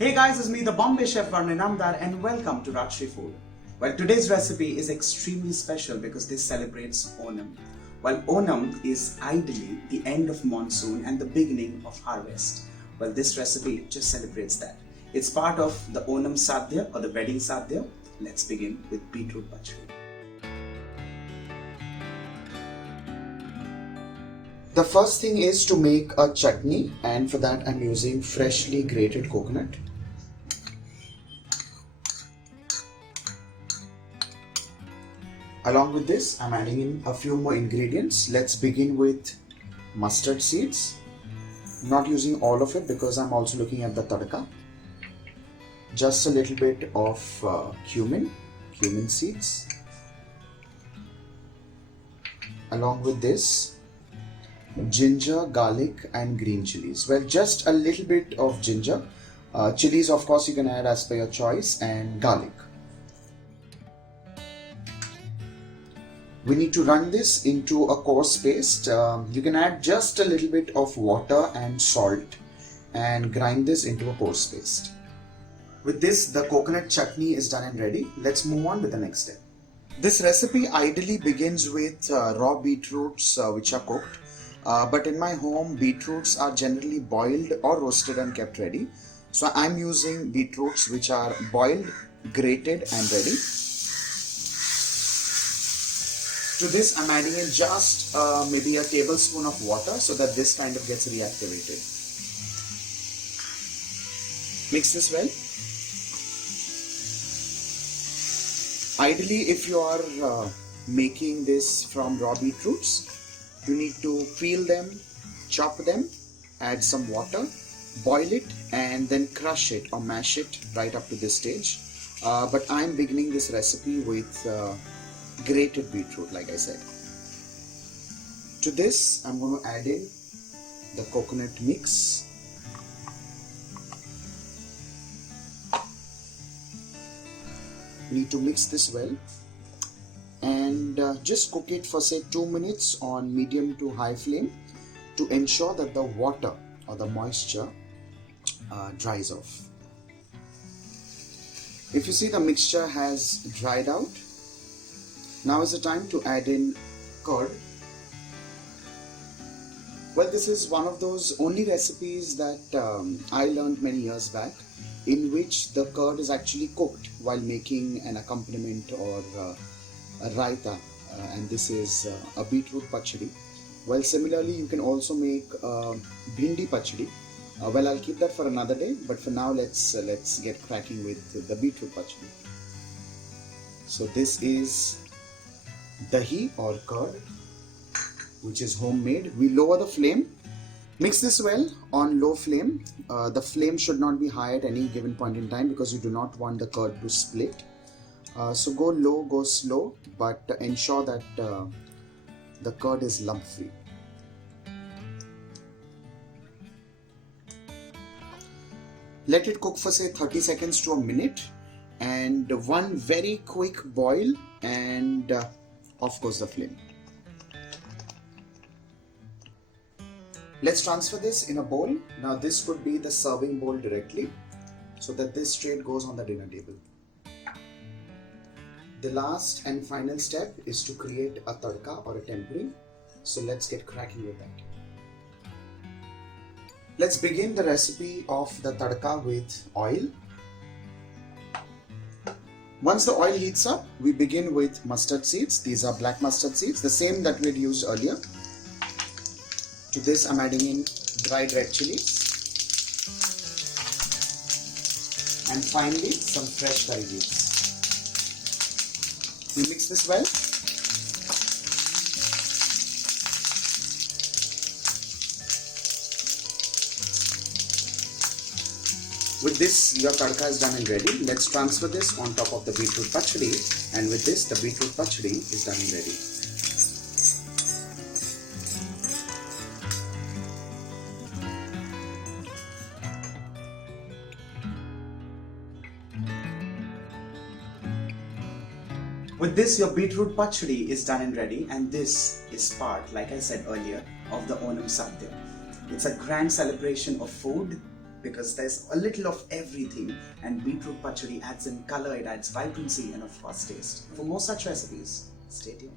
Hey guys, it's me the Bombay chef Varun Inamdar and welcome to Rajshri Food. Well, today's recipe is extremely special because this celebrates Onam. While Onam is ideally the end of monsoon and the beginning of harvest. Well, this recipe just celebrates that. It's part of the Onam Sadhya or the wedding Sadhya. Let's begin with Beetroot Pachadi. The first thing is to make a chutney, and for that I'm using freshly grated coconut. Along with this, I'm adding in a few more ingredients. Let's begin with mustard seeds. Not using all of it because I'm also looking at the tadka. Just a little bit of cumin seeds. Along with this, ginger, garlic and green chilies. Well, just a little bit of ginger. Chilies, of course, you can add as per your choice, and garlic. We need to run this into a coarse paste. You can add just a little bit of water and salt and grind this into a coarse paste. With this, the coconut chutney is done and ready. Let's move on with the next step. This recipe ideally begins with raw beetroots which are cooked. But in my home, beetroots are generally boiled or roasted and kept ready. So I'm using beetroots which are boiled, grated and ready. To this, I'm adding in just maybe a tablespoon of water so that this kind of gets reactivated. Mix this well. Ideally, if you are making this from raw beetroots, you need to peel them, chop them, add some water, boil it and then crush it or mash it right up to this stage. But I'm beginning this recipe with grated beetroot, like I said. To this, I'm going to add in the coconut mix. Need to mix this well and just cook it for say 2 minutes on medium to high flame to ensure that the water or the moisture dries off. If you see, the mixture has dried out, now is the time to add in curd. Well, this is one of those only recipes that I learned many years back, in which the curd is actually cooked while making an accompaniment or a raita, and this is a beetroot pachadi. Well, similarly, you can also make bhindi pachadi. Well, I'll keep that for another day, but for now, let's get cracking with the beetroot pachadi. So this is dahi or curd, which is homemade. We lower the flame. Mix this well on low flame. The flame should not be high at any given point in time because you do not want the curd to split. So go low, go slow, but ensure that the curd is lump free. Let it cook for say 30 seconds to a minute, and one very quick boil and off goes the flame. Let's transfer this in a bowl. Now this could be the serving bowl directly so that this straight goes on the dinner table. The last and final step is to create a tadka or a tempering. So let's get cracking with that. Let's begin the recipe of the tadka with oil. Once the oil heats up, we begin with mustard seeds. These are black mustard seeds, the same that we had used earlier. To this, I'm adding in dried red chillies and finally some fresh curry leaves. We mix this well. With this, your tadka is done and ready. Let's transfer this on top of the beetroot pachadi, and with this, the beetroot pachadi is done and ready. With this, your beetroot pachadi is done and ready, and this is part, like I said earlier, of the Onam Sadhya. It's a grand celebration of food, because there's a little of everything, and beetroot pachadi adds in color, it adds vibrancy, and of course taste. For more such recipes, stay tuned.